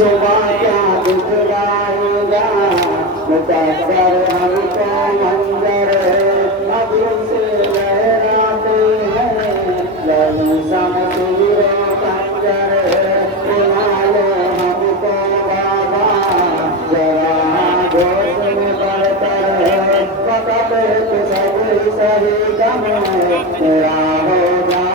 सुबह क्या दिखलाएगा मुकद्दर हमको मंजर अब से लहराते हैं लहू समूरों कंजर बुला लो हमको बाबा जरा जोश में बढ़कर वक़्त सब सही गम मेरा